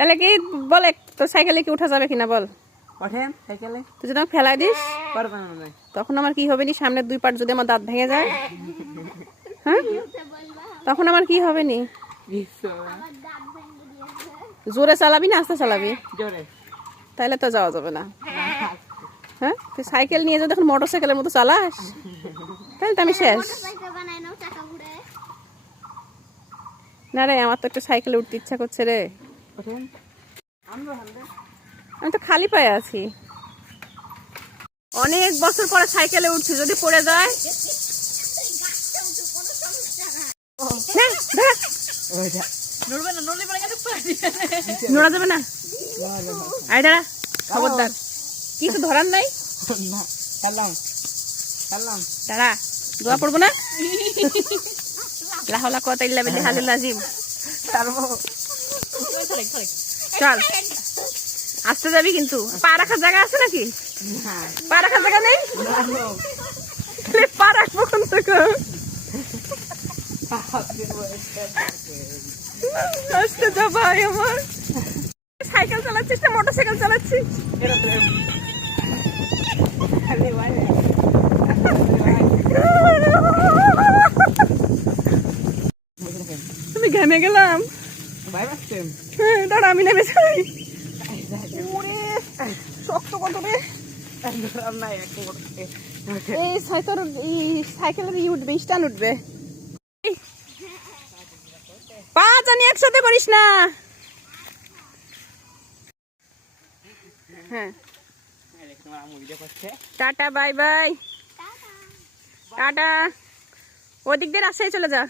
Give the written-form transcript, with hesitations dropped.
তাহলে কি বল তোর সাইকেলে কি উঠা যাবে কিনা বল? ওঠেন সাইকেলে। তুই যদি আমাকে ফেলাই দিস পারবেন না। তখন আমার কি হবে নি? সামনের 2 পার্ট যদি আমার দাঁত ভেঙে যায়, হ্যাঁ তখন আমার কি হবে নি? জোরে চালাবি না আস্তে চালাবি? জোরে। তাহলে তো যাওয়া যাবে না। হ্যাঁ তুই সাইকেল নিয়ে যদি এখন মোটরসাইকেলের মতো চালাস তাহলে তো আমি শেষ। না রে, আমার তো একটা সাইকেলে উঠতে ইচ্ছা করছে রে। আমি তো খালি পায়ে আছি, অনেক বছর পরে সাইকেলে উঠছি, যদি পড়ে যায়। নোড়া যাবে না। আয় দাঁড়া, খবরদার, কিছু ধরার নাই। দাঁড়া, দোয়া পড়বো না। লাহলা কত ইল্লা বিল্লাহ হালিল আজিম। চল, আসতে যাবি কিন্তু। পা রাখার জায়গা আছে নাকি? পা রাখার জায়গা নেই? পা রাখবো কোন থেকে? আসতে যা ভাই আমার। সাইকেল চালাচ্ছিস না মোটরসাইকেল চালাচ্ছিস? তুমি ঘেমে গেলাম। দাঁড়া, আমি নেমে যাই। শক্ত কত রে। এই সাইকেলের উঠবে, স্ট্যান্ড উঠবে। পা জানি একসাথে করিস না। হ্যাঁ, টাটা বাই বাই। টাটা। ওদিক দিয়ে রাস্তায় চলে যা।